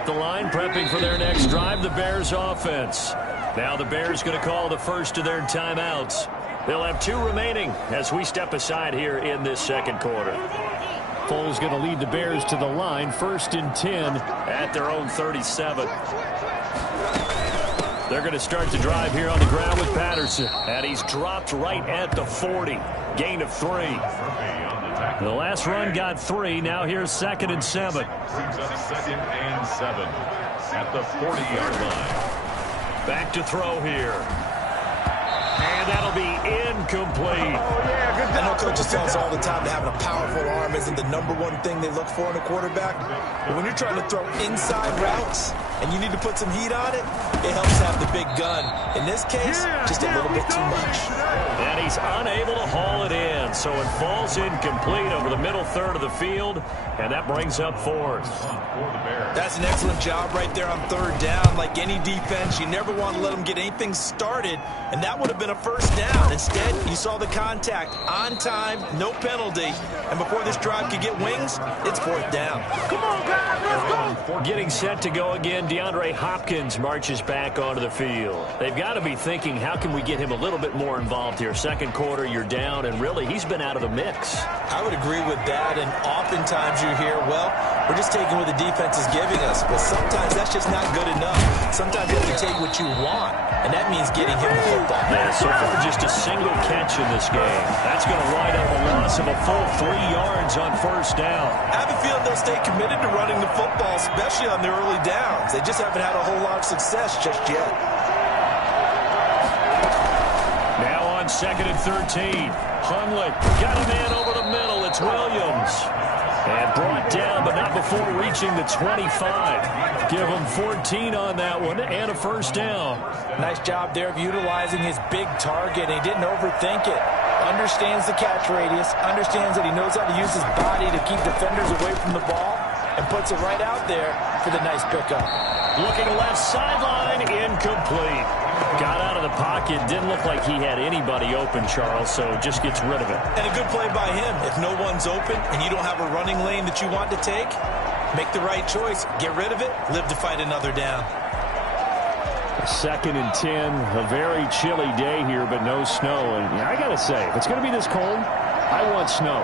at the line, prepping for their next drive, the Bears offense. Now the Bears going to call the first of their timeouts. They'll have 2 remaining as we step aside here in this second quarter. Foles going to lead the Bears to the line, 1st and 10. At their own 37. They're going to start the drive here on the ground with Patterson. And he's dropped right at the 40. Gain of 3. The last run got 3. Now here's 2nd and 7. Brings up 2nd and 7 at the 40-yard line. Back to throw here. And that'll be incomplete. I know coaches tell us all the time that having a powerful arm isn't the #1 thing they look for in a quarterback. But when you're trying to throw inside routes and you need to put some heat on it, it helps to have the big gun. In this case, just a little bit too much. And he's unable to haul it in. So it falls incomplete over the middle third of the field. And that brings up 4th. That's an excellent job right there on 3rd down. Like any defense, you never want to let them get anything started. And that would have been a 1st down. Instead, you saw the contact on time, no penalty. And before this drive could get wings, it's 4th down. Come on, guys, let's go. Getting set to go again, DeAndre Hopkins marches back onto the field. They've got to be thinking, how can we get him a little bit more involved here? Second quarter, you're down, and really, he's been out of the mix. I would agree with that, and oftentimes you hear, well, we're just taking what the defense is giving us. But sometimes that's just not good enough. Sometimes you have to take what you want, and that means getting him the football. Yeah, so far just a single catch in this game. That's going to wind up a loss of a full 3 yards on 1st down. I have a feeling they'll stay committed to running the football, especially on their early downs. They just haven't had a whole lot of success just yet. Now on 2nd and 13. Hundley got a man over the middle. It's Williams. And brought down, but not before reaching the 25. Give him 14 on that one and a 1st down. Nice job there of utilizing his big target. He didn't overthink it. Understands the catch radius. Understands that he knows how to use his body to keep defenders away from the ball. And puts it right out there for the nice pickup. Looking left sideline, incomplete. Got out of the pocket, didn't look like he had anybody open, Charles, so just gets rid of it. And a good play by him. If no one's open and you don't have a running lane that you want to take, make the right choice. Get rid of it, live to fight another down. 2nd and 10, a very chilly day here, but no snow. And I got to say, if it's going to be this cold, I want snow.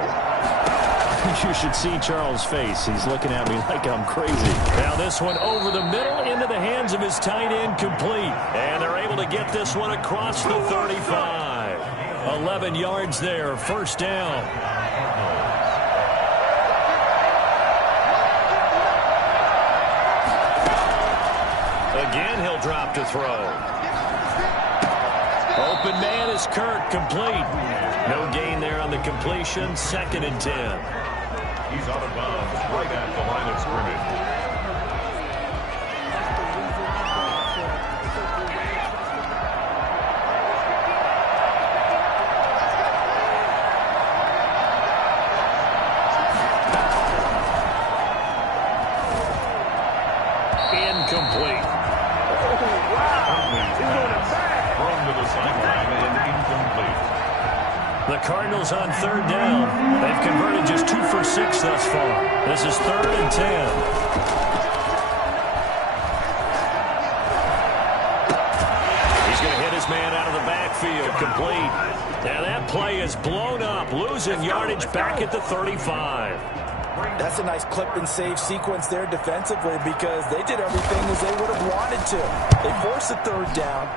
You should see Charles' face. He's looking at me like I'm crazy. Now this one over the middle into the hands of his tight end, complete. And they're able to get this one across the 35. 11 yards there, 1st down. Again, he'll drop to throw. Open man is Kirk, complete. No gain there on the completion, 2nd and 10. He's out of bounds right at the line of scrimmage. Incomplete. Thrown to the sideline and incomplete. The Cardinals on 3rd down. They've converted just 2 for 6 thus far. This is 3rd and 10. He's going to hit his man out of the backfield, complete. Now that play is blown up, losing yardage back at the 35. That's a nice clip and save sequence there defensively because they did everything as they would have wanted to. They forced the 3rd down,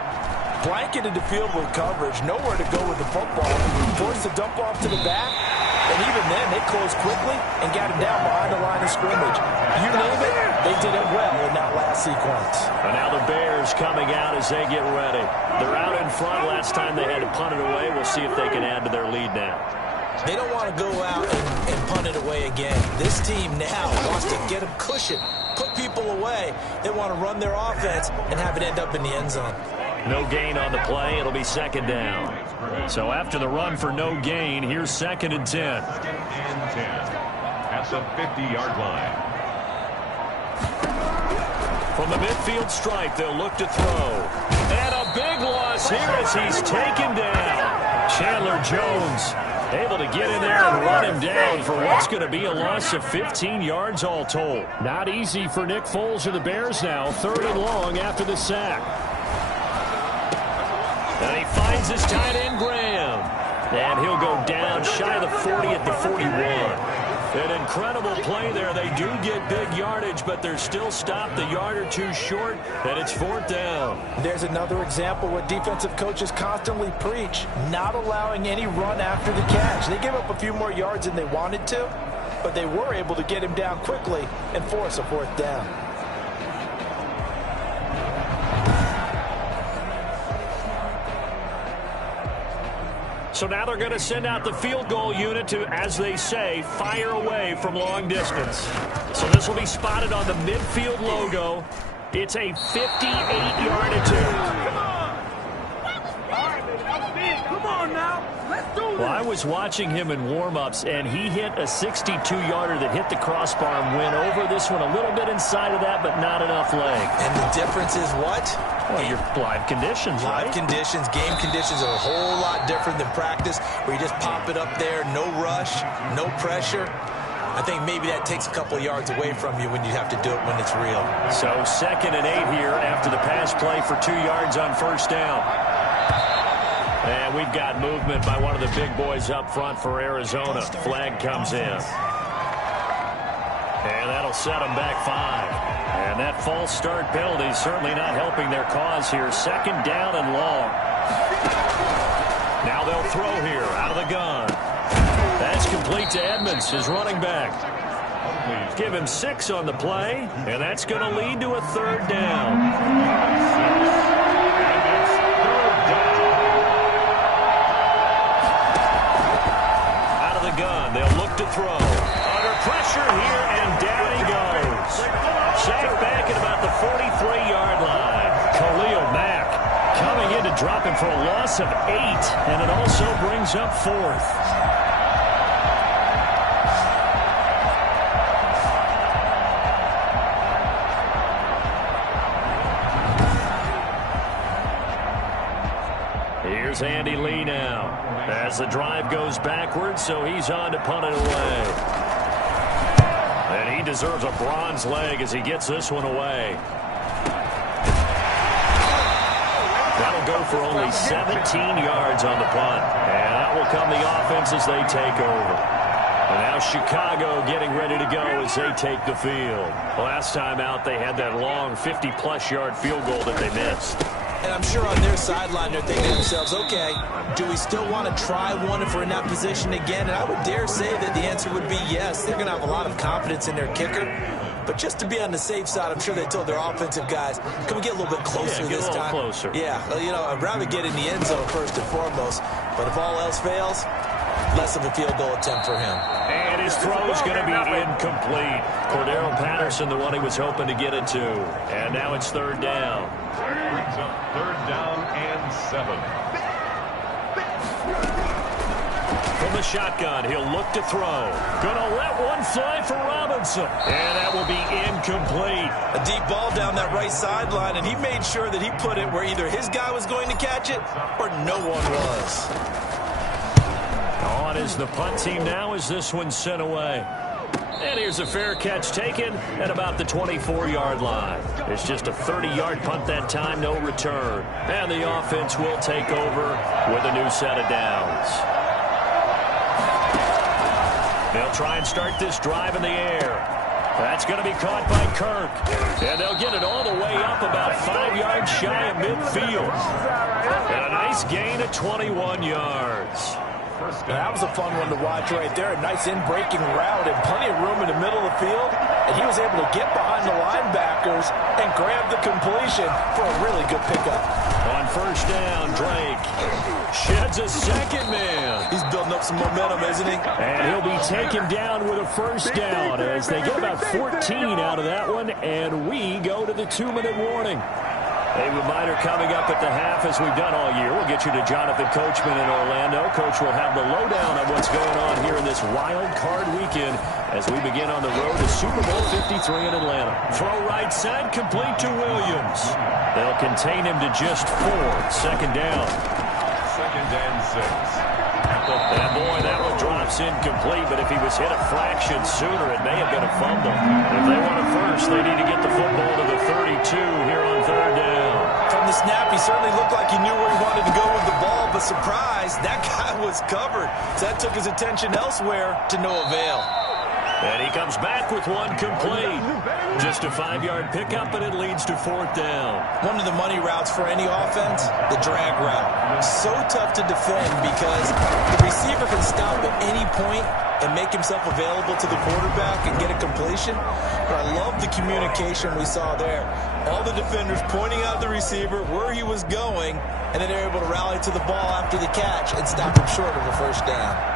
blanketed the field with coverage, nowhere to go with the football, forced the dump off to the back, and even then they closed quickly and got him down behind the line of scrimmage. You name it, they did it well in that last sequence. And now the Bears coming out as they get ready. They're out in front. Last time they had to punt it away. We'll see if they can add to their lead now. They don't want to go out and punt it away again. This team now wants to get them cushion, put people away. They want to run their offense and have it end up in the end zone. No gain on the play. It'll be 2nd down. So after the run for no gain, here's 2nd and 10. 2nd and 10 at the 50-yard line. From the midfield stripe, they'll look to throw. And a big loss here as he's taken down. Chandler Jones Able to get in there and run him down for what's going to be a loss of 15 yards all told. Not easy for Nick Foles of the Bears now. 3rd and long after the sack. And he finds his tight end, Graham. And he'll go down shy of the 40 at the 41. An incredible play there. They do get big yardage, but they're still stopped a yard or two short, and it's 4th down. There's another example what defensive coaches constantly preach, not allowing any run after the catch. They gave up a few more yards than they wanted to, but they were able to get him down quickly and force a 4th down. So now they're going to send out the field goal unit to, as they say, fire away from long distance. So this will be spotted on the midfield logo. It's a 58-yard attempt. Come on now. Let's do this. Well, I was watching him in warm-ups, and he hit a 62-yarder that hit the crossbar and went over. This one a little bit inside of that, but not enough leg. And the difference is what? Well, your live conditions, right? Live conditions, game conditions are a whole lot different than practice, where you just pop it up there, no rush, no pressure. I think maybe that takes a couple of yards away from you when you have to do it when it's real. So 2nd and 8 here after the pass play for 2 yards on 1st down. And we've got movement by one of the big boys up front for Arizona. Flag comes in. And that'll set them back 5. And that false start penalty is certainly not helping their cause here. 2nd down and long. Now they'll throw here out of the gun. That's complete to Edmonds, his running back. Give him 6 on the play, and that's going to lead to a 3rd down. Out of the gun, they'll look to throw. Under pressure here, and down he goes. Sacked back at about the 43-yard line. Khalil Mack coming in to drop him for a loss of 8, and it also brings up 4th. Here's Andy Lee now as the drive goes backwards, so he's on to punt it away. And he deserves a bronze leg as he gets this one away. That'll go for only 17 yards on the punt. And that will come the offense as they take over. And now Chicago getting ready to go as they take the field. Last time out, they had that long 50-plus yard field goal that they missed. And I'm sure on their sideline they're thinking to themselves, okay, do we still want to try one if we're in that position again? And I would dare say that the answer would be yes. They're going to have a lot of confidence in their kicker. But just to be on the safe side, I'm sure they told their offensive guys, can we get a little bit closer this time? Closer. Yeah, well, you know, I'd rather get in the end zone first and foremost. But if all else fails, less of a field goal attempt for him. And his throw is going to be incomplete. Cordero Patterson, the one he was hoping to get it to. And now it's 3rd down. Brings up 3rd down and 7. From the shotgun, he'll look to throw. Gonna let one fly for Robinson. And that will be incomplete. A deep ball down that right sideline, and he made sure that he put it where either his guy was going to catch it or no one was. On is the punt team now as this one's sent away. And here's a fair catch taken at about the 24-yard line. It's just a 30-yard punt that time, no return. And the offense will take over with a new set of downs. They'll try and start this drive in the air. That's going to be caught by Kirk. And they'll get it all the way up about 5 yards shy of midfield. And a nice gain of 21 yards. That was a fun one to watch right there. A nice in-breaking route and plenty of room in the middle of the field. And he was able to get behind the linebackers and grab the completion for a really good pickup. On 1st down, Drake sheds a 2nd man. He's building up some momentum, isn't he? And he'll be taken down with a 1st down as they get about 14 out of that one. And we go to the 2-minute warning. A reminder coming up at the half, as we've done all year. We'll get you to Jonathan Coachman in Orlando. Coach will have the lowdown on what's going on here in this wild card weekend as we begin on the road to Super Bowl 53 in Atlanta. Throw right side, complete to Williams. They'll contain him to just 4. 2nd down. 2nd and 6. And boy, that one drops incomplete, but if he was hit a fraction sooner, it may have been a fumble. If they want it first, they need to get the football to the 32 here on third down. From the snap, he certainly looked like he knew where he wanted to go with the ball, but surprise, that guy was covered. So that took his attention elsewhere to no avail. And he comes back with one complete. Just a 5-yard pickup, and it leads to fourth down. One of the money routes for any offense, the drag route. So tough to defend because the receiver can stop at any point and make himself available to the quarterback and get a completion. But I love the communication we saw there. All the defenders pointing out the receiver where he was going, and then they're able to rally to the ball after the catch and stop him short of a first down.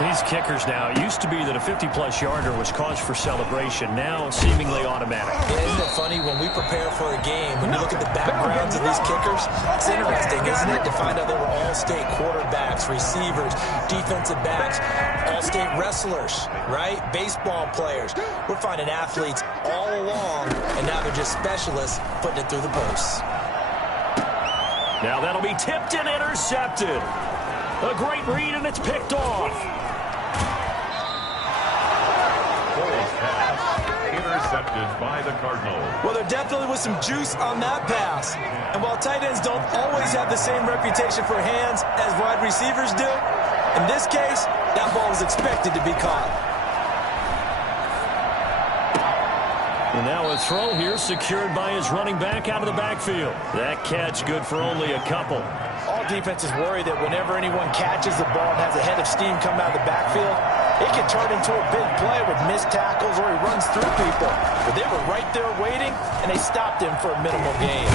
These kickers now, it used to be that a 50-plus yarder was cause for celebration. Now seemingly automatic. Yeah, isn't it funny when we prepare for a game, when you look at the backgrounds of these kickers, it's interesting, isn't it, to find out they were all-state quarterbacks, receivers, defensive backs, all-state wrestlers, right? Baseball players. We're finding athletes all along, and now they're just specialists putting it through the posts. Now that'll be tipped and intercepted. A great read, and it's picked off. Intercepted by the Cardinals. Well, there definitely was some juice on that pass. And while tight ends don't always have the same reputation for hands as wide receivers do, in this case, that ball was expected to be caught. And now a throw here secured by his running back out of the backfield. That catch good for only a couple. All defenses worry that whenever anyone catches the ball and has a head of steam come out of the backfield, it can turn into a big play with missed tackles or he runs through people. But they were right there waiting, and they stopped him for a minimal gain.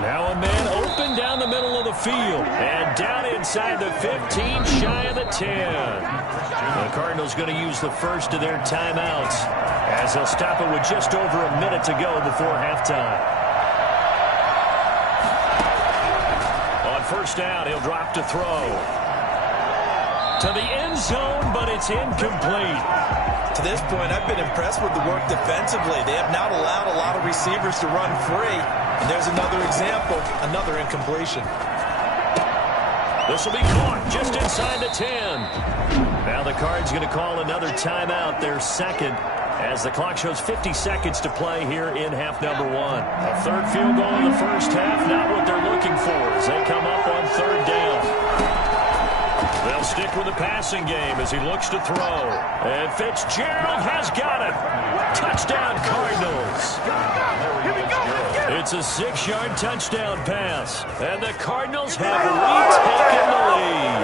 Now a man open down the middle of the field. And down inside the 15, shy of the 10. The Cardinals going to use the first of their timeouts as they'll stop it with just over a minute to go before halftime. On first down, he'll drop to throw. To the end zone, but it's incomplete. To this point, I've been impressed with the work defensively. They have not allowed a lot of receivers to run free. And there's another example, another incompletion. This will be caught just inside the 10. Now the Cards going to call another timeout, their second, as the clock shows 50 seconds to play here in half number one. A third field goal in the first half, not what they're looking for as they come up on third down. They'll stick with the passing game as he looks to throw. And Fitzgerald has got it. Touchdown, Cardinals. It's a 6-yard touchdown pass. And the Cardinals have retaken the lead.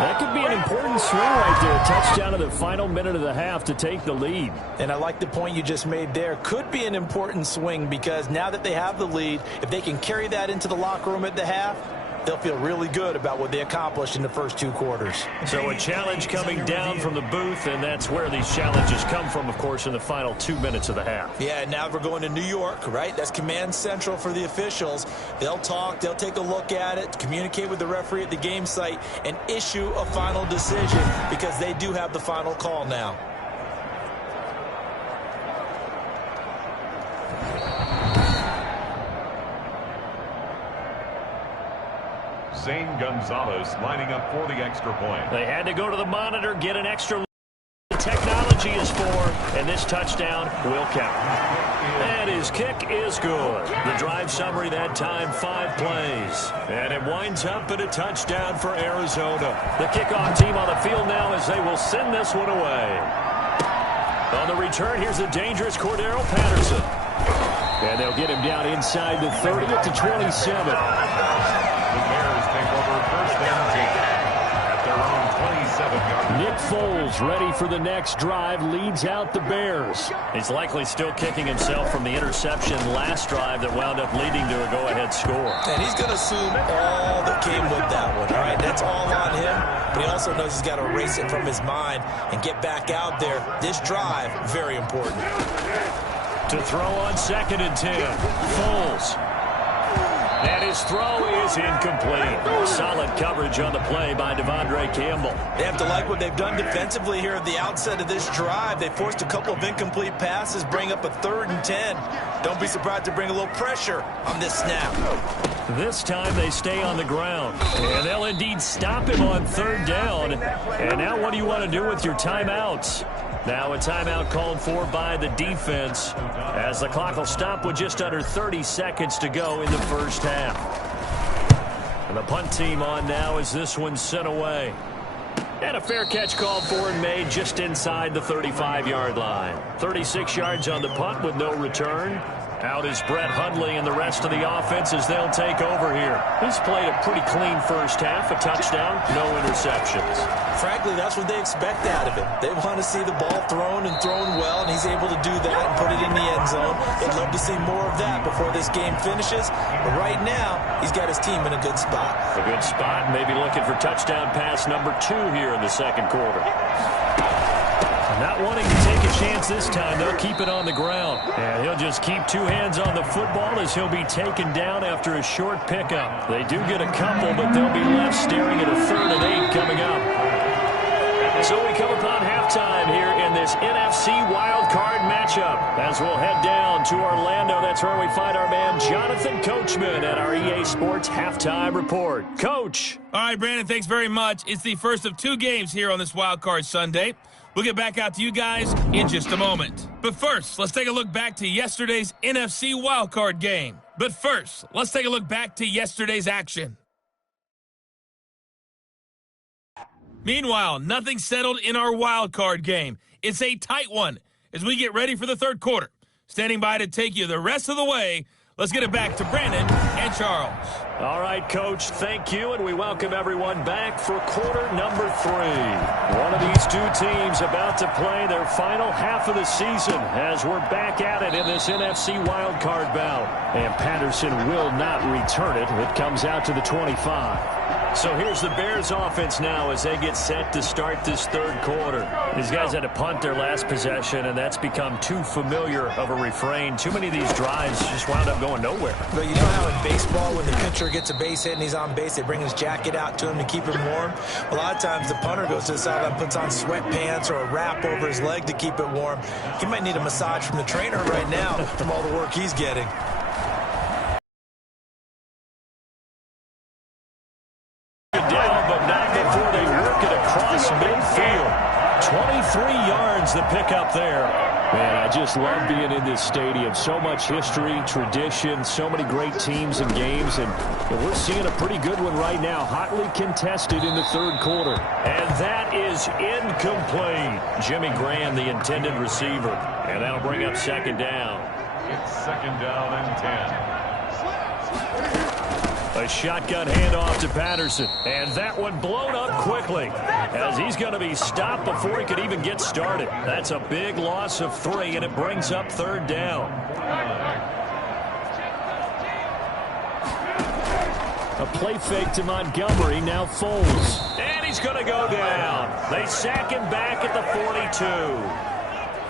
That could be an important swing right there. Touchdown in the final minute of the half to take the lead. And I like the point you just made there. Could be an important swing because now that they have the lead, if they can carry that into the locker room at the half, they'll feel really good about what they accomplished in the first two quarters. So a challenge coming down from the booth, and that's where these challenges come from, of course, in the final 2 minutes of the half. Yeah, now we're going to New York, right? That's command central for the officials. They'll talk, they'll take a look at it, communicate with the referee at the game site, and issue a final decision because they do have the final call now. Zane Gonzalez lining up for the extra point. They had to go to the monitor, get an extra look. The technology is for, and this touchdown will count. And his kick is good. The drive summary that time, 5 plays. And it winds up at a touchdown for Arizona. The kickoff team on the field now as they will send this one away. On the return, here's the dangerous Cordero Patterson. And they'll get him down inside the 30 to 27. Nick Foles ready for the next drive, leads out the Bears. He's likely still kicking himself from the interception last drive that wound up leading to a go-ahead score. And he's going to assume all that came with that one, all right? That's all on him, but he also knows he's got to erase it from his mind and get back out there. This drive, very important. To throw on 2nd and 10, Foles. And his throw is incomplete. Solid coverage on the play by Devondre Campbell. They have to like what they've done defensively here at the outset of this drive. They forced a couple of incomplete passes, bring up a 3rd and 10. Don't be surprised to bring a little pressure on this snap. This time they stay on the ground. And they'll indeed stop him on third down. And now what do you want to do with your timeouts? Now a timeout called for by the defense as the clock will stop with just under 30 seconds to go in the first half. And the punt team on now as this one's sent away. And a fair catch called for and made just inside the 35-yard line. 36 yards on the punt with no return. Out is Brett Hundley and the rest of the offense as they'll take over here. He's played a pretty clean first half, a touchdown, no interceptions. Frankly, that's what they expect out of him. They want to see the ball thrown and thrown well, and he's able to do that and put it in the end zone. They'd love to see more of that before this game finishes. But right now, he's got his team in a good spot. A good spot, maybe looking for touchdown pass number 2 here in the second quarter. Not wanting to take a chance this time, they'll keep it on the ground. And he'll just keep 2 hands on the football as he'll be taken down after a short pickup. They do get a couple, but they'll be left staring at a 3rd and 8 coming up. So we come upon halftime here in this NFC wildcard matchup. As we'll head down to Orlando, that's where we find our man Jonathan Coachman at our EA Sports Halftime Report. Coach. All right, Brandon, thanks very much. It's the first of 2 games here on this wildcard Sunday. We'll get back out to you guys in just a moment. But first, let's take a look back to yesterday's NFC wildcard game. But first, let's take a look back to yesterday's action. Meanwhile, nothing settled in our wildcard game. It's a tight one as we get ready for the third quarter. Standing by to take you the rest of the way, let's get it back to Brandon and Charles. All right, Coach, thank you, and we welcome everyone back for quarter number 3. One of these 2 teams about to play their final half of the season as we're back at it in this NFC wildcard bout. And Patterson will not return it. It comes out to the 25. So here's the Bears offense now as they get set to start this third quarter. These guys had to punt their last possession, and that's become too familiar of a refrain. Too many of these drives just wound up going nowhere. But you know how in baseball, when the pitcher gets a base hit and he's on base, they bring his jacket out to him to keep him warm? A lot of times the punter goes to the sideline, puts on sweatpants or a wrap over his leg to keep it warm. He might need a massage from the trainer right now from all the work he's getting. Down, but not before they work it across midfield. 23 yards the pickup there. Man, I just love being in this stadium. So much history, tradition, so many great teams and games, and we're seeing a pretty good one right now. Hotly contested in the third quarter. And that is incomplete. Jimmy Graham, the intended receiver. And that'll bring up second down. It's second down and 10. A shotgun handoff to Patterson. And that one blown up quickly as he's going to be stopped before he could even get started. That's a big loss of 3, and it brings up third down. A play fake to Montgomery, now Foles. And he's going to go down. They sack him back at the 42.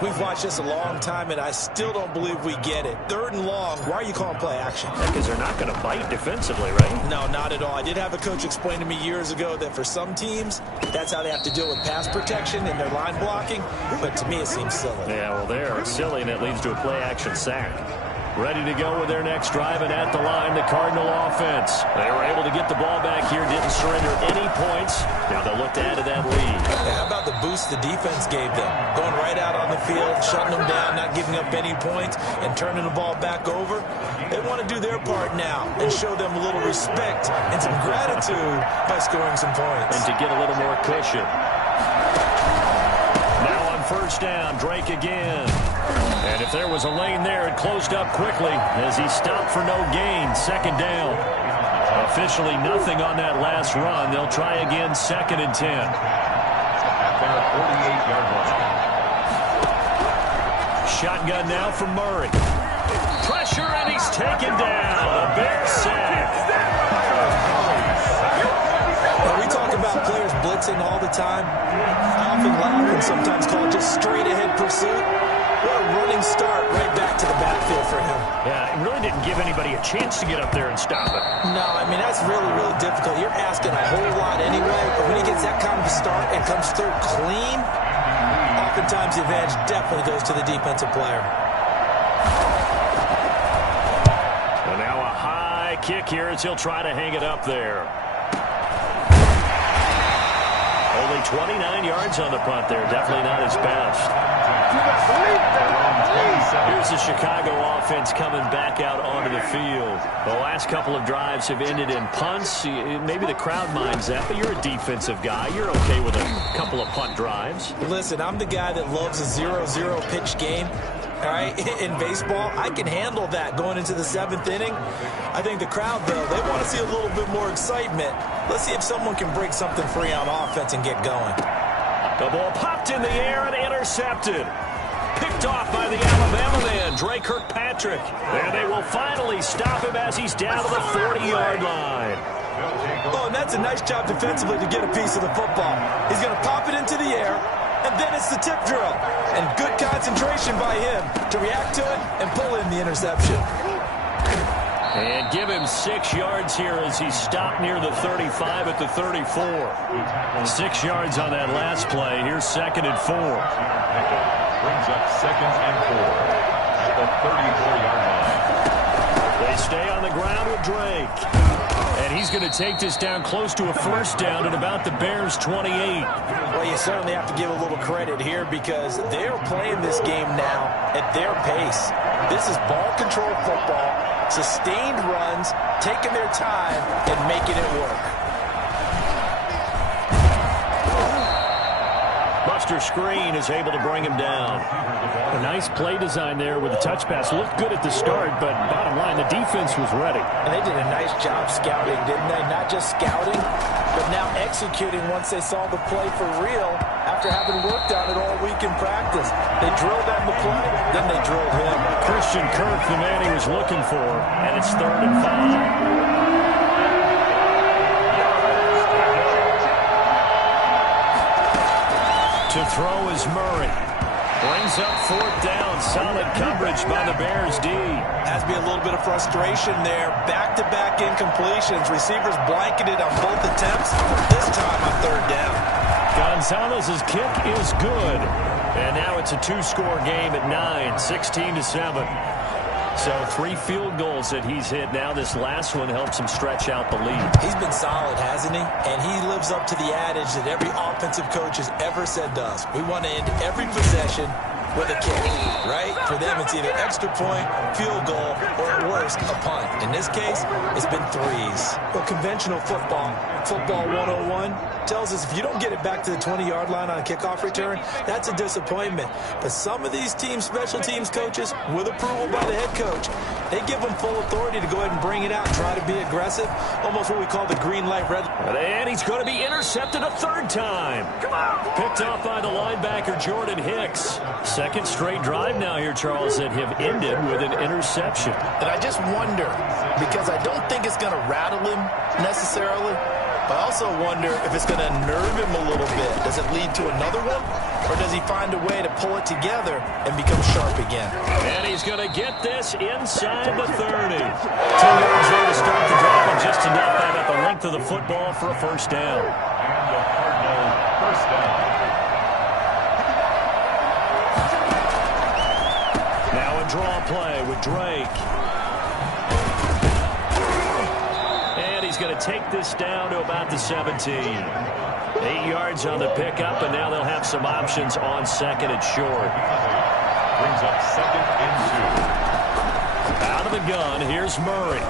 We've watched this a long time, and I still don't believe we get it. 3rd and long, why are you calling play action? Because they're not going to bite defensively, right? No, not at all. I did have a coach explain to me years ago that for some teams, that's how they have to deal with pass protection and their line blocking. But to me, it seems silly. Yeah, well, they're silly, and it leads to a play-action sack. Ready to go with their next drive, and at the line, the Cardinal offense. They were able to get the ball back here, didn't surrender any points. Now they'll look to add to that lead. Yeah, how about the boost the defense gave them? Going right out on the field, shutting them down, not giving up any points, and turning the ball back over. They want to do their part now and show them a little respect and some gratitude by scoring some points. And to get a little more cushion. Now on first down, Drake again. And if there was a lane there, it closed up quickly as he stopped for no gain. Second down. Officially nothing on that last run. They'll try again, 2nd and 10. At their 48-yard line. Shotgun now from Murray. Pressure, and he's taken down. The Bears sack. We talk about players blitzing all the time. I often laugh and sometimes call it just straight-ahead pursuit. What a running start right back to the backfield for him. Yeah, it really didn't give anybody a chance to get up there and stop it. No, I mean, that's really, really difficult. You're asking a whole lot anyway, but when he gets that kind of a start and comes through clean, oftentimes the advantage definitely goes to the defensive player. And now a high onside kick here as he'll try to hang it up there. Only 29 yards on the punt there. Definitely not his best. Here's the Chicago offense coming back out onto the field. The last couple of drives have ended in punts. Maybe the crowd minds that, but you're a defensive guy. You're okay with a couple of punt drives. Listen, I'm the guy that loves a 0-0 pitch game. All right, in baseball, I can handle that going into the 7th inning. I think the crowd, though, they want to see a little bit more excitement. Let's see if someone can break something free on offense and get going. The ball popped in the air and intercepted. Picked off by the Alabama man, Dre Kirkpatrick. And they will finally stop him as he's down to the 40-yard line. Oh, and that's a nice job defensively to get a piece of the football. He's going to pop it into the air, and then it's the tip drill. And good concentration by him to react to it and pull in the interception. And give him 6 yards here as he stopped near the 35 at the 34. 6 yards on that last play. Here's 2nd and 4. Brings up 2nd and 4 at the 34-yard line. They stay on the ground with Drake. And he's going to take this down close to a first down at about the Bears' 28. Well, you certainly have to give a little credit here because they're playing this game now at their pace. This is ball control football, sustained runs, taking their time and making it work. Buster Screen is able to bring him down. A nice play design there with the touch pass. Looked good at the start, but bottom line, the defense was ready. And they did a nice job scouting, didn't they? Not just scouting, but now executing once they saw the play for real after having worked on it all week in practice. They drilled on the play, then they drilled him. Christian Kirk, the man he was looking for, and it's 3rd and 5. To throw is Murray. Brings up 4th down. Solid coverage by the Bears D. Has to be a little bit of frustration there. Back-to-back incompletions. Receivers blanketed on both attempts. This time on 3rd down. Gonzalez's kick is good. And now it's a 2-score game at 9, 16-7. So 3 field goals that he's hit now. This last one helps him stretch out the lead. He's been solid, hasn't he? And he lives up to the adage that every offensive coach has ever said to us. We want to end every possession with a kick, right? For them, it's either extra point, field goal, or at worst, a punt. In this case, it's been 3s. Well, conventional football 101, tells us if you don't get it back to the 20-yard line on a kickoff return, that's a disappointment. But some of these teams, special teams coaches, with approval by the head coach, they give them full authority to go ahead and bring it out, try to be aggressive, almost what we call the green light, red. And he's going to be intercepted a 3rd time. Picked off by the linebacker, Jordan Hicks. 2nd straight drive now here, Charles, that have ended with an interception. And I just wonder, because I don't think it's going to rattle him necessarily, but I also wonder if it's going to nerve him a little bit. Does it lead to another one? Or does he find a way to pull it together and become sharp again? And he's going to get this inside the 30. 2 yards there to start the drive, and just enough out at the length of the football for a first down. And the Cardinals first down. Now a draw play with Drake. He's going to take this down to about the 17. 8 yards on the pickup, and now they'll have some options on 2nd and short. Brings up 2nd and 2. Out of the gun, here's Murray.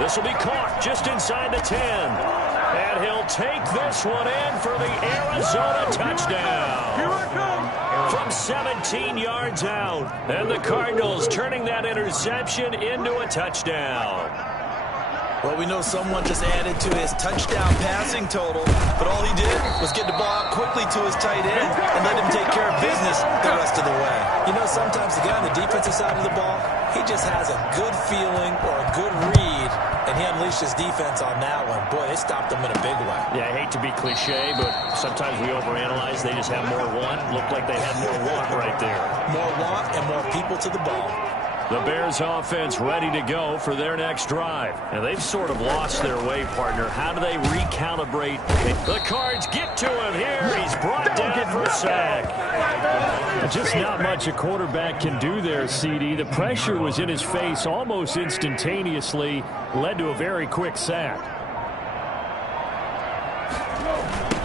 This will be caught just inside the 10. And he'll take this one in for the Arizona touchdown. Here I come. From 17 yards out. And the Cardinals turning that interception into a touchdown. Well, we know someone just added to his touchdown passing total, but all he did was get the ball out quickly to his tight end and let him take care of business the rest of the way. You know, sometimes the guy on the defensive side of the ball, he just has a good feeling or a good read, and he unleashed his defense on that one. Boy, they stopped him in a big way. Yeah, I hate to be cliche, but sometimes we overanalyze. They just have more want. Looked like they had more want right there. More want and more people to the ball. The Bears offense ready to go for their next drive. And they've sort of lost their way, partner. How do they recalibrate? The Cards get to him here. He's brought down for a sack. Just not much a quarterback can do there, CD. The pressure was in his face almost instantaneously, led to a very quick sack.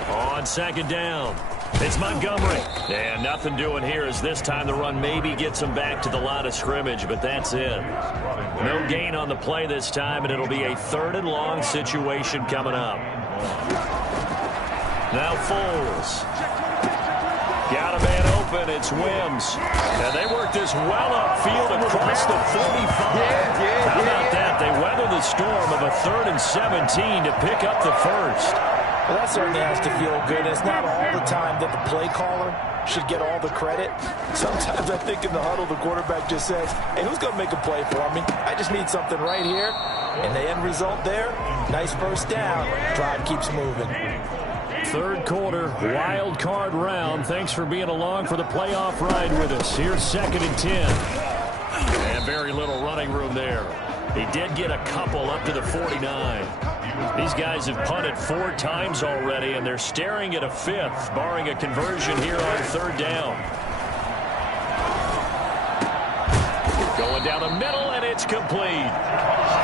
On second down, it's Montgomery. And nothing doing here as this time the run maybe gets him back to the line of scrimmage, but that's it. No gain on the play this time, and it'll be a 3rd and long situation coming up. Now Foles. Got a man open. It's Wims. And they work this well upfield across the 45. How about that? They weather the storm of a 3rd and 17 to pick up the first. Well, that certainly has to feel good. It's not all the time that the play caller should get all the credit. Sometimes I think in the huddle the quarterback just says, hey, who's going to make a play for me? I just need something right here. And the end result there, nice first down. Drive keeps moving. 3rd quarter, wild card round. Thanks for being along for the playoff ride with us. Here's 2nd and 10. And very little running room there. He did get a couple up to the 49. These guys have punted 4 times already, and they're staring at a 5th, barring a conversion here on 3rd down. Going down the middle, and it's complete.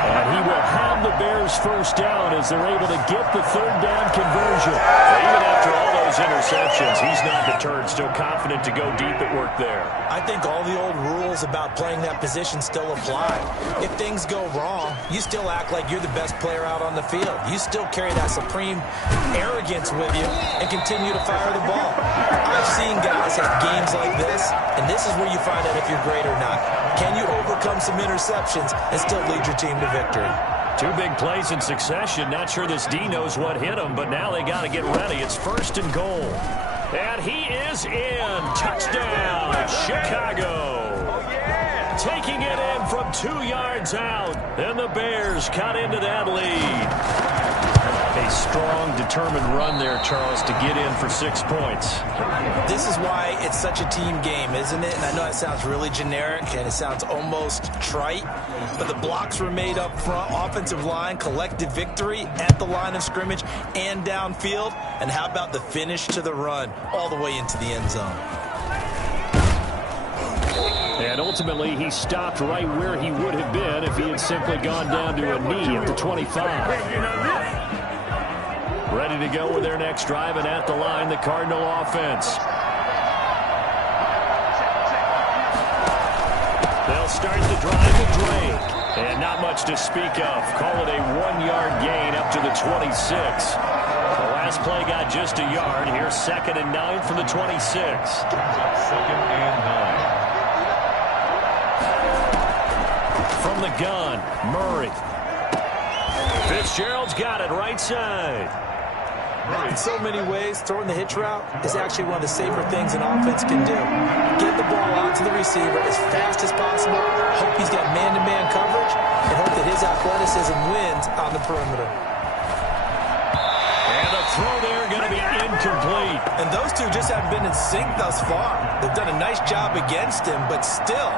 And he will have the Bears first down as they're able to get the 3rd down conversion. Even after all those interceptions, he's not deterred, still confident to go deep at work there. I think all the old rules about playing that position still apply. If things go wrong, you still act like you're the best player out on the field. You still carry that supreme arrogance with you and continue to fire the ball. I've seen guys have games like this, and this is where you find out if you're great or not. Can you overcome some interceptions and still lead your team to victory? 2 big plays in succession. Not sure this D knows what hit him, but now they got to get ready. It's 1st and goal. And he is in. Touchdown, Chicago. Taking it in from 2 yards out. And the Bears cut into that lead. A strong, determined run there, Charles, to get in for 6 points. This is why it's such a team game, isn't it? And I know it sounds really generic and it sounds almost trite, but the blocks were made up front, offensive line, collective victory at the line of scrimmage and downfield. And how about the finish to the run all the way into the end zone? And ultimately, he stopped right where he would have been if he had simply gone down to a knee at the 25. Ready to go with their next drive, and at the line, the Cardinal offense. They'll start the drive with Drake. And not much to speak of. Call it a 1-yard gain up to the 26. The last play got just a yard. Here's 2nd and 9 from the 26. 2nd and 9. From the gun, Murray. Fitzgerald's got it right side. In so many ways, throwing the hitch route is actually one of the safer things an offense can do. Get the ball out to the receiver as fast as possible, hope he's got man-to-man coverage, and hope that his athleticism wins on the perimeter. And the throw there going to be incomplete. And those two just haven't been in sync thus far. They've done a nice job against him, but still,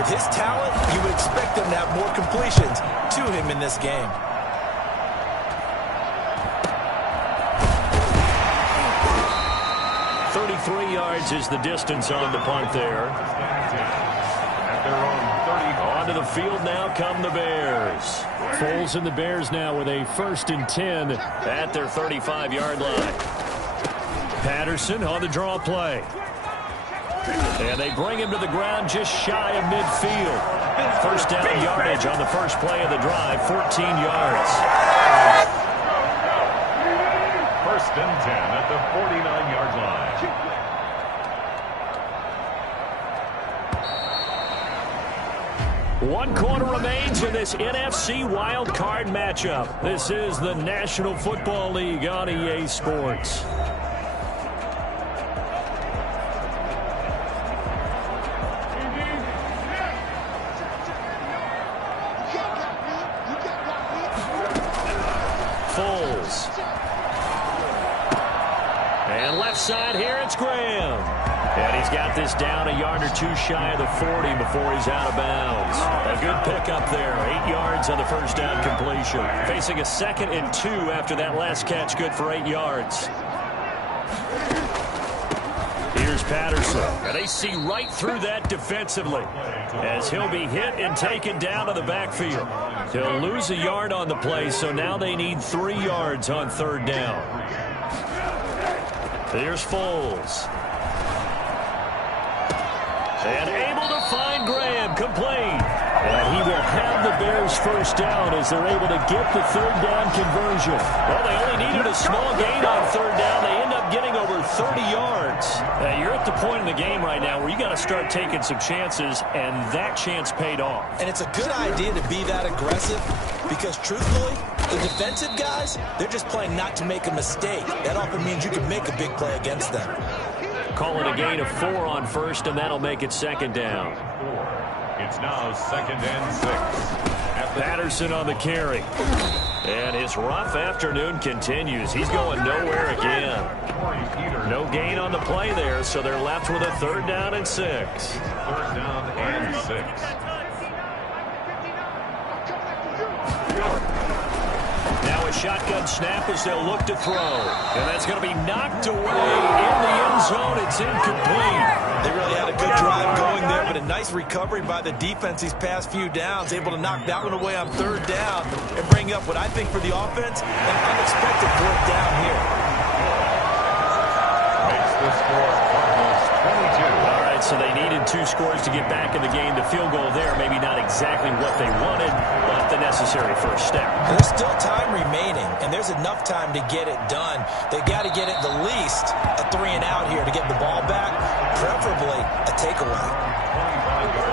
with his talent, you would expect them to have more completions to him in this game. 33 yards is the distance on the punt there. At their own 30. Onto the field now come the Bears. Foles and the Bears now with a 1st and 10 at their 35-yard line. Patterson on the draw play. And they bring him to the ground just shy of midfield. First down yardage on the first play of the drive, 14 yards. 1st and 10 at the 49-yard line. One quarter remains in this NFC wild card matchup. This is the National Football League on EA Sports. Foles. And left side here, it's Graham. And he's got this down a yard or two shy of the 40 before he's out of bounds. A good pickup there. 8 yards on the first down completion. Facing a 2nd and 2 after that last catch, good for 8 yards. Here's Patterson. And they see right through that defensively as he'll be hit and taken down to the backfield. He'll lose a yard on the play, so now they need 3 yards on 3rd down. Here's Foles. And able to find Graham, complete. And he will have the Bears first down as they're able to get the 3rd down conversion. Well, they only needed a small gain on 3rd down. They end up getting over 30 yards. You're at the point in the game right now where you got to start taking some chances, and that chance paid off. And it's a good idea to be that aggressive because, truthfully, the defensive guys, they're just playing not to make a mistake. That often means you can make a big play against them. Call it a gain of 4 on 1st, and that'll make it 2nd down. It's now 2nd and 6. Patterson on the carry. And his rough afternoon continues. He's going nowhere again. No gain on the play there, so they're left with a 3rd down and 6. 3rd down and 6. Now a shotgun snap as they'll look to throw. And that's going to be knocked away in the end zone. It's incomplete. They really had a good drive going there, but a nice recovery by the defense these past few downs, able to knock that one away on 3rd down and bring up what I think for the offense, an unexpected 4th down here. Makes the score Cardinals 22. All right, so they needed 2 scores to get back in the game. The field goal there, maybe not exactly what they wanted, but the necessary first step. There's still time remaining, and there's enough time to get it done. They got to get at the least a 3 and out here to get the ball back, preferably a takeaway.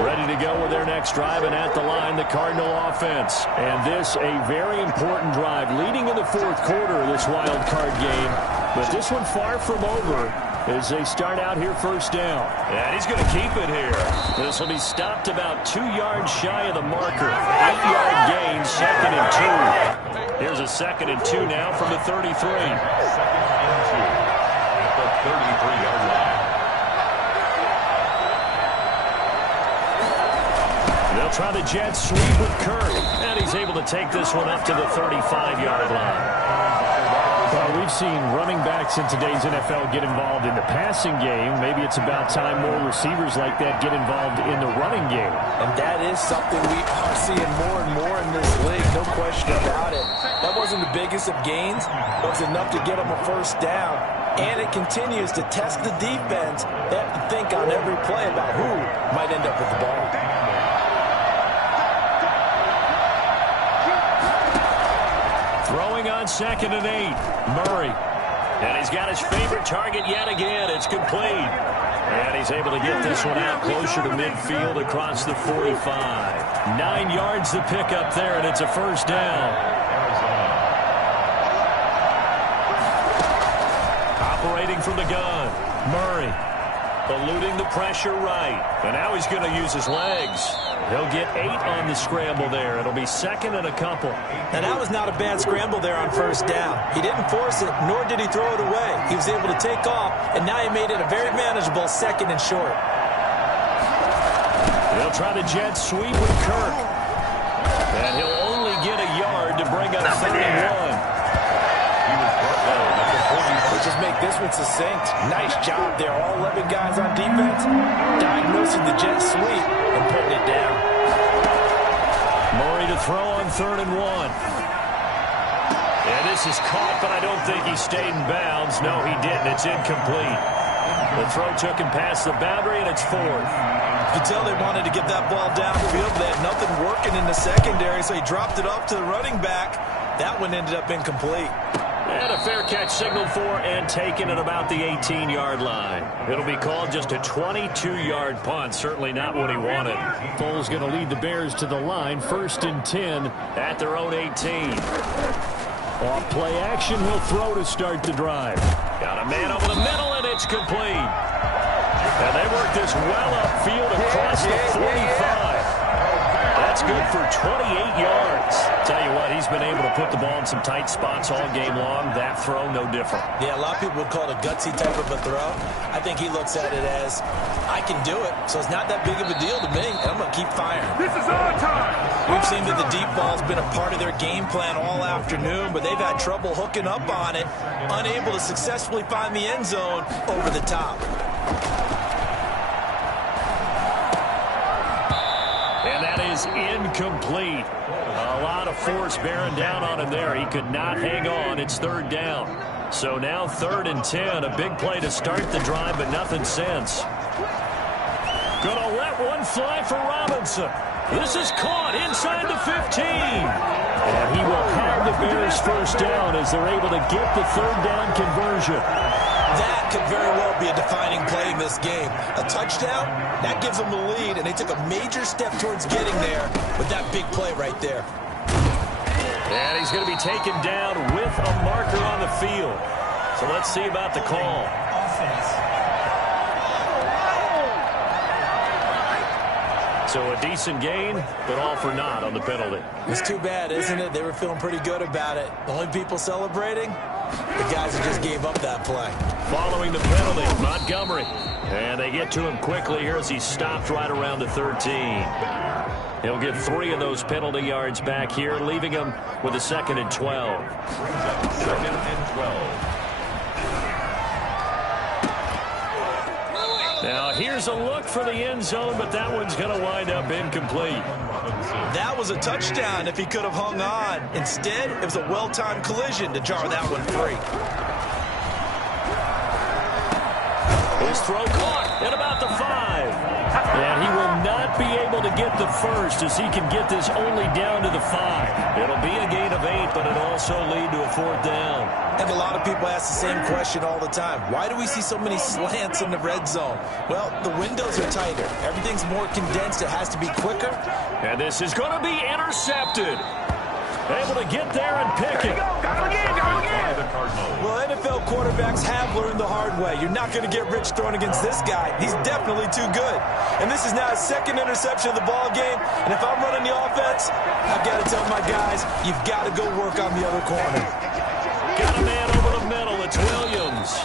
Ready to go with their next drive, and at the line, the Cardinal offense. And this, a very important drive, leading in the 4th quarter of this wild card game. But this one far from over as they start out here 1st down. And he's going to keep it here. This will be stopped about 2 yards shy of the marker. 8-yard gain, 2nd and 2. Here's a 2nd and 2 now from the 33. 2nd and 2 at the 33-yard line. They'll try the jet sweep with Kirk. And he's able to take this one up to the 35-yard line. Well, we've seen running backs in today's NFL get involved in the passing game. Maybe it's about time more receivers like that get involved in the running game. And that is something we are seeing more and more in this league, no question about it. That wasn't the biggest of gains, but it was enough to get them a 1st down. And it continues to test the defense. They have to think on every play about who might end up with the ball. Throwing on 2nd and 8. Murray. And he's got his favorite target yet again. It's complete. And he's able to get this one out closer to midfield across the 45. 9 yards to pick up there, and it's a 1st down. Operating from the gun. Murray. Eluding the pressure right. And now he's going to use his legs. He'll get 8 on the scramble there. It'll be 2nd and a couple. Now, that was not a bad scramble there on 1st down. He didn't force it, nor did he throw it away. He was able to take off, and now he made it a very manageable 2nd and short. He'll try the jet sweep with Kirk. And he'll only get a yard to bring up 31. Just make this one succinct. Nice job there. All 11 guys on defense diagnosing the jet sweep and putting it down. Murray to throw on 3rd and 1. And this is caught, but I don't think he stayed in bounds. No, he didn't. It's incomplete. The throw took him past the boundary, and it's 4th. You can tell they wanted to get that ball downfield, but they had nothing working in the secondary, so he dropped it off to the running back. That one ended up incomplete. And a fair catch signaled for and taken at about the 18-yard line. It'll be called just a 22-yard punt. Certainly not what he wanted. Foles going to lead the Bears to the line. 1st and 10 at their own 18. Off play action. He'll throw to start the drive. Got a man over the middle, and it's complete. And they work this well upfield across the 45. That's good for 28 yards. Tell you what, he's been able to put the ball in some tight spots all game long. That throw, no different. Yeah, a lot of people would call it a gutsy type of a throw. I think he looks at it as, I can do it, so it's not that big of a deal to me, and I'm going to keep firing. This is our time. We've seen that the deep ball's been a part of their game plan all afternoon, but they've had trouble hooking up on it, unable to successfully find the end zone over the top. is incomplete. A lot of force bearing down on him there. He could not hang on. It's third down. So now 3rd and 10. A big play to start the drive, but nothing since. Gonna let one fly for Robinson. This is caught inside the 15. And he will have the Bears first down as they're able to get the third down conversion. That could very well be a defining play in this game. A touchdown, that gives them the lead, and they took a major step towards getting there with that big play right there. And he's going to be taken down with a marker on the field. So let's see about the call. So a decent gain, but all for naught on the penalty. It's too bad, isn't it? They were feeling pretty good about it. The only people celebrating, the guys who just gave up that play. Following the penalty, Montgomery. And they get to him quickly here as he stopped right around the 13. He'll get 3 of those penalty yards back here, leaving him with a 2nd and 12. 2nd and 12. Now, here's a look for the end zone, but that one's going to wind up incomplete. That was a touchdown if he could have hung on. Instead, it was a well-timed collision to jar that one free. His throw caught at about the 5. And he will not be able to get the first as he can get this only down to the 5. It'll be a gain of 8, but it'll also lead to a 4th down. And a lot of people ask the same question all the time. Why do we see so many slants in the red zone? Well, the windows are tighter. Everything's more condensed. It has to be quicker. And this is going to be intercepted. Able to get there and pick it. Got him again. Well, NFL quarterbacks have learned the hard way. You're not going to get rich throwing against this guy. He's definitely too good. And this is now his 2nd interception of the ball game. And if I'm running the offense, I've got to tell my guys, you've got to go work on the other corner. Got a man over the middle. It's Williams.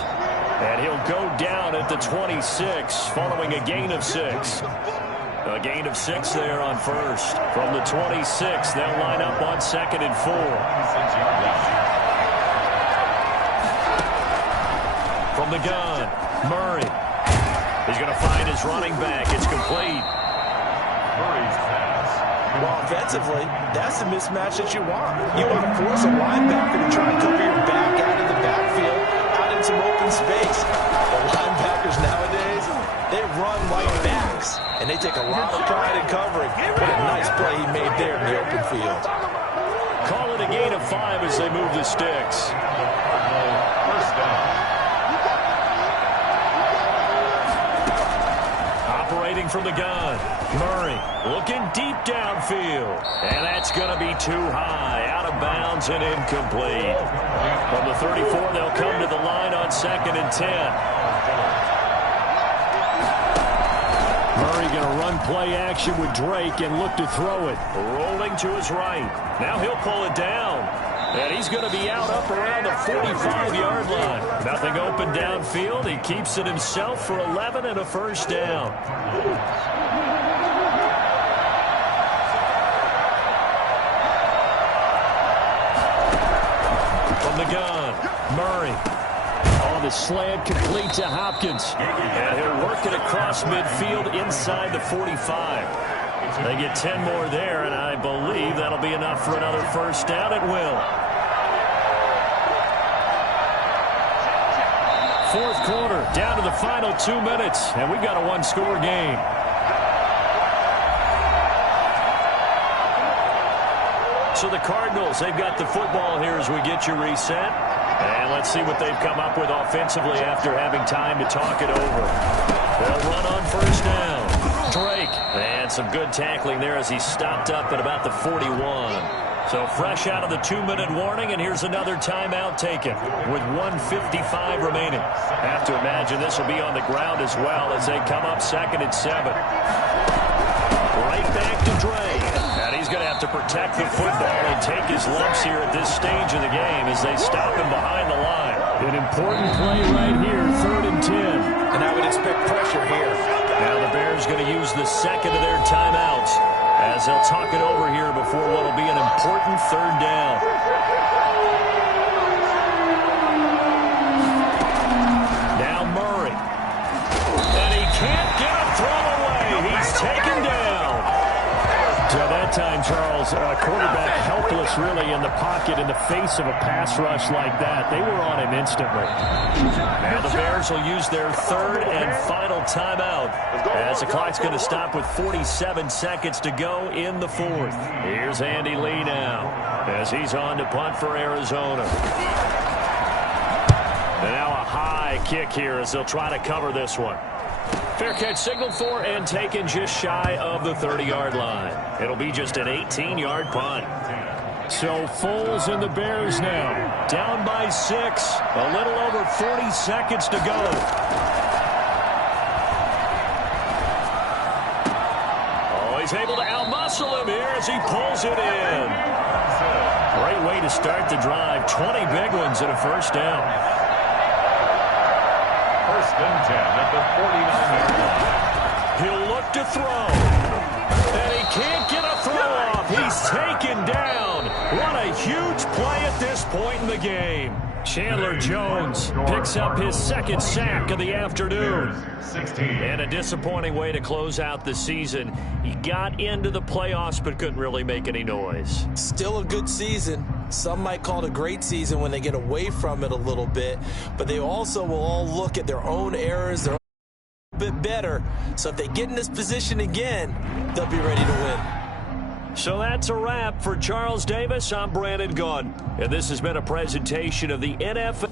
And he'll go down at the 26 following a gain of 6. A gain of 6 there on first. From the 26, they'll line up on 2nd and 4. From the gun, Murray. He's going to find his running back. It's complete. Murray's pass. Well, offensively, that's the mismatch that you want. You want to force a linebacker to try and cover your back out in the backfield, out in some open space. The linebackers nowadays, they run like backs, and they take a lot of pride in covering. What a nice play he made there in the open field. Call it a gain of 5 as they move the sticks. First down. Operating from the gun, Murray looking deep downfield. And that's going to be too high, out of bounds and incomplete. From the 34, they'll come to the line on 2nd and 10. Murray going to run play action with Drake and look to throw it. Rolling to his right. Now he'll pull it down. And he's going to be out up around the 45-yard line. Nothing open downfield. He keeps it himself for 11 and a first down. From the gun, Murray. On the slant, complete to Hopkins. And he'll work it across midfield inside the 45. They get 10 more there, and I believe that'll be enough for another first down. It will. 4th quarter, down to the final 2 minutes, and we've got a one-score game. So the Cardinals, they've got the football here as we get you reset. And let's see what they've come up with offensively after having time to talk it over. They'll run on first down. Drake, and some good tackling there as he stopped up at about the 41. So fresh out of the 2-minute warning, and here's another timeout taken with 1:55 remaining. Have to imagine this will be on the ground as well as they come up 2nd and 7. Right back to Drake. And he's going to have to protect the football and take his lumps here at this stage of the game as they stop him behind the line. An important play right here, 3rd and 10. And I would expect pressure here. Now the Bears going to use the 2nd of their timeouts as they'll talk it over here before what will be an important 3rd down. Now Murray. And he can't get a throw away. He's taken down. And, Charles, quarterback helpless really in the pocket in the face of a pass rush like that. They were on him instantly. Now the Bears will use their third and final timeout as the clock's going to stop with 47 seconds to go in the fourth. Here's Andy Lee now as he's on to punt for Arizona. And now a high kick here as they'll try to cover this one. Fair catch signaled for and taken just shy of the 30-yard line. It'll be just an 18-yard punt. So Foles and the Bears now down by 6. A little over 40 seconds to go. Oh, he's able to outmuscle him here as he pulls it in. Great way to start the drive. 20 big ones and a first down. First and 10 at the 49-yard line. He'll look to throw. And he can't get a throw off. He's taken down. What a huge play at this point in the game. Chandler Jones picks up his second sack of the afternoon. 16. And a disappointing way to close out the season. He got into the playoffs but couldn't really make any noise. Still a good season. Some might call it a great season when they get away from it a little bit, but they also will all look at their own errors, their own bit better. So if they get in this position again, they'll be ready to win. So that's a wrap for Charles Davis. I'm Brandon Gaudin, and this has been a presentation of the NFL.